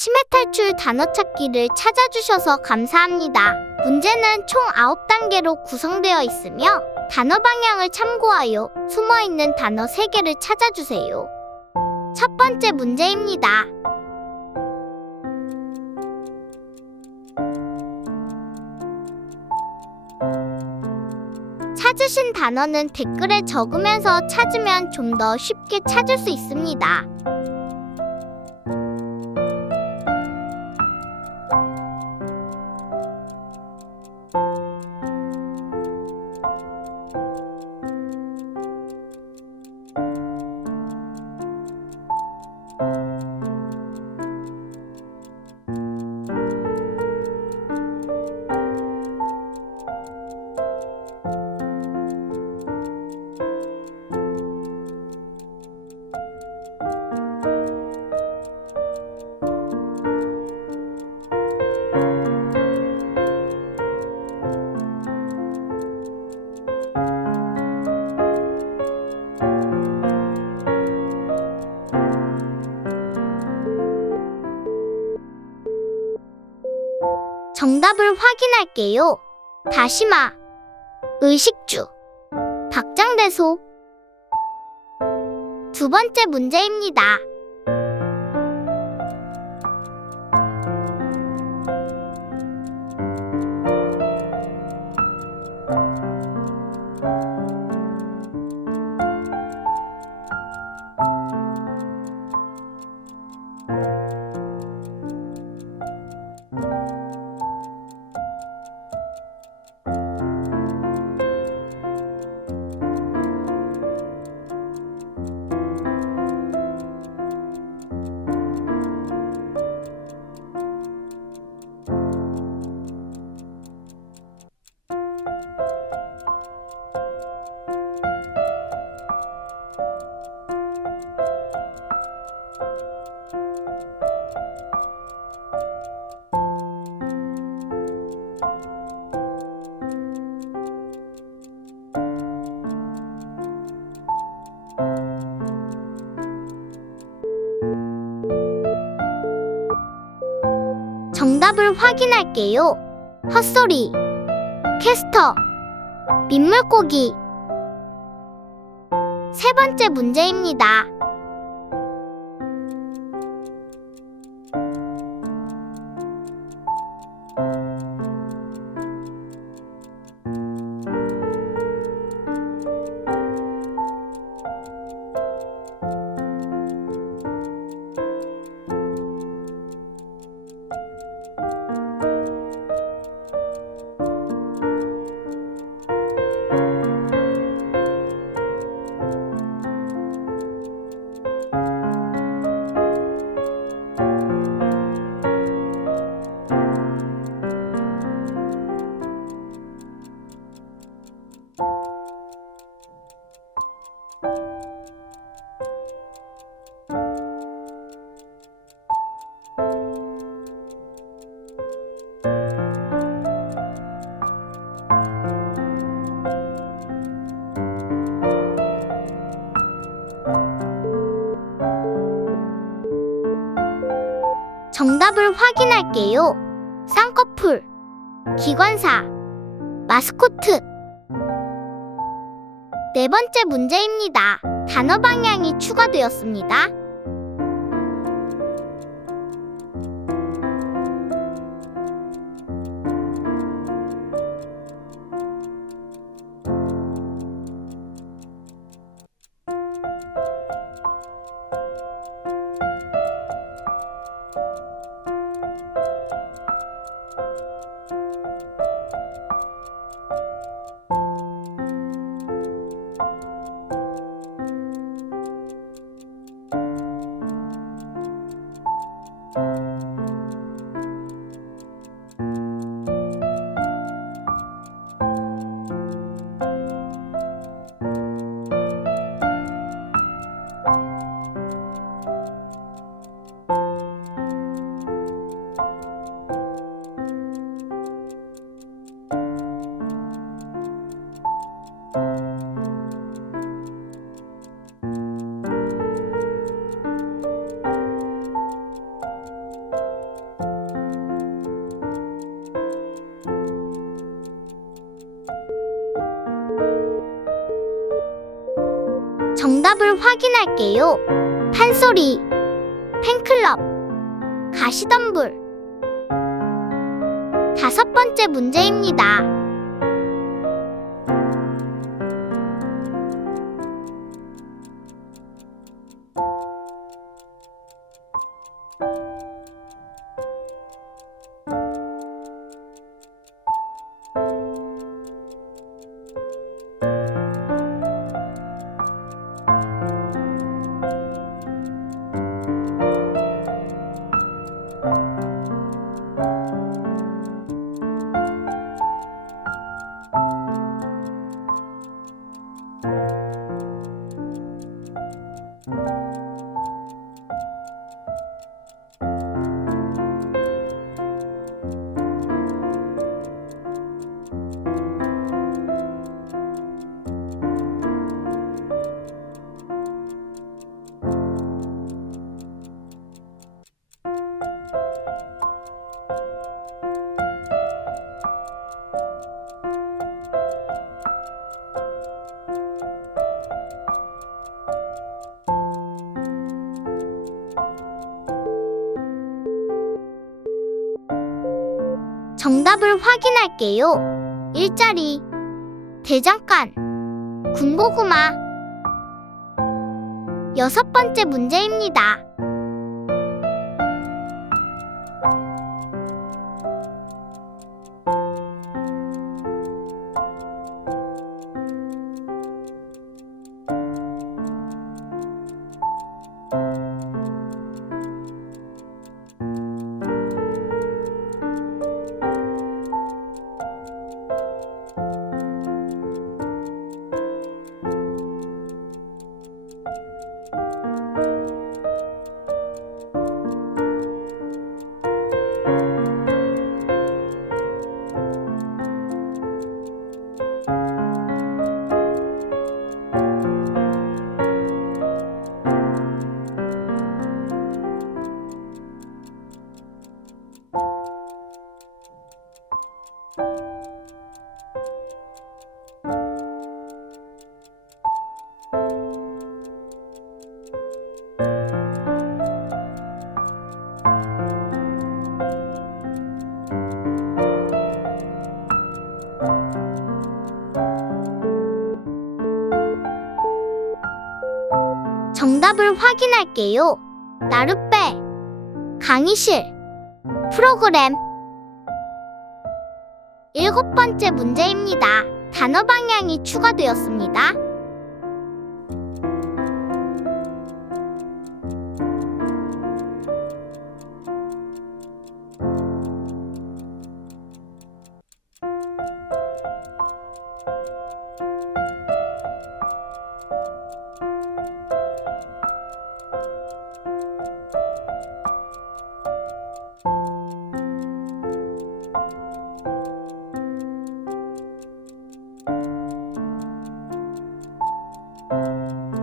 치매 탈출 단어 찾기를 찾아주셔서 감사합니다. 문제는 총 9단계로 구성되어 있으며 단어 방향을 참고하여 숨어 있는 단어 3개를 찾아주세요. 첫 번째 문제입니다. 찾으신 단어는 댓글에 적으면서 찾으면 좀 더 쉽게 찾을 수 있습니다. 정답을 확인할게요. 다시마, 의식주, 박장대소. 두 번째 문제입니다. 정답을 확인할게요. 헛소리, 캐스터, 민물고기. 세 번째 문제입니다. 정답을 확인할게요. 쌍꺼풀, 기관사, 마스코트. 네 번째 문제입니다. 단어 방향이 추가되었습니다. 확인할게요. 판소리, 팬클럽, 가시덤불. 다섯 번째 문제입니다. Música 정답을 확인할게요. 일자리, 대장간, 군고구마. 여섯 번째 문제입니다. 정답을 확인할게요. 나룻배, 강의실, 프로그램. 일곱 번째 문제입니다. 단어 방향이 추가되었습니다. Música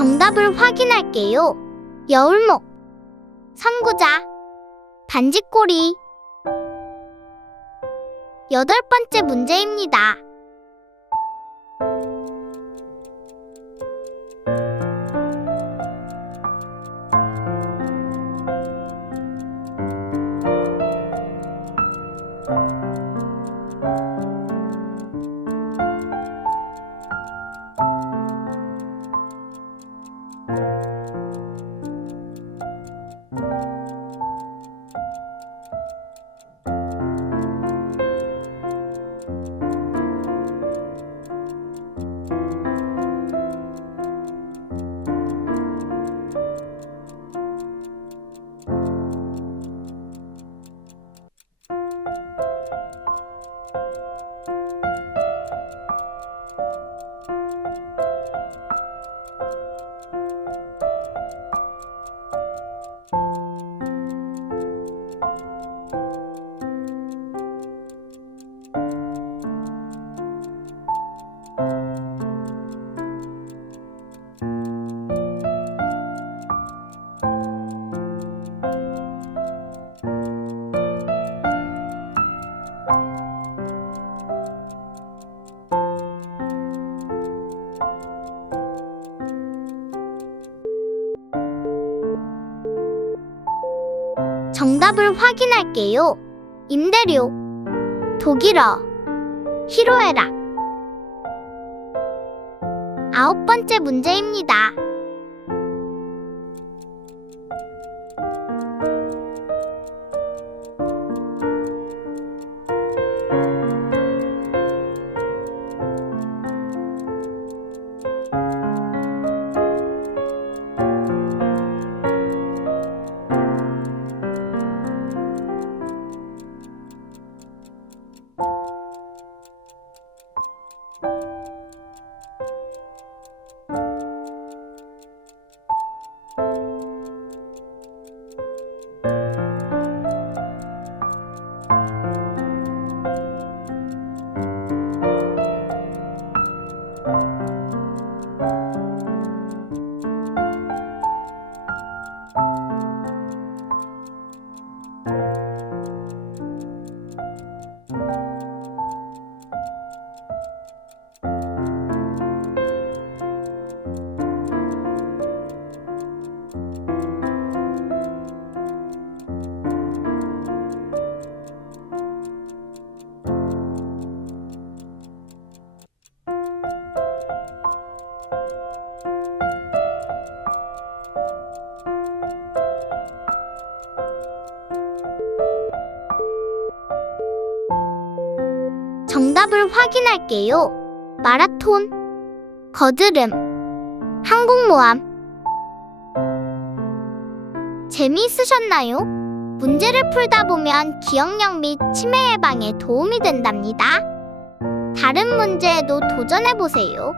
정답을 확인할게요. 여울목, 선구자, 반지꼬리. 여덟 번째 문제입니다. 정답을 확인할게요. 임대료, 독일어, 히로에락. 아홉 번째 문제입니다. 정답을 확인할게요. 마라톤, 거드름, 항공모함. 재미있으셨나요? 문제를 풀다 보면 기억력 및 치매 예방에 도움이 된답니다. 다른 문제에도 도전해보세요.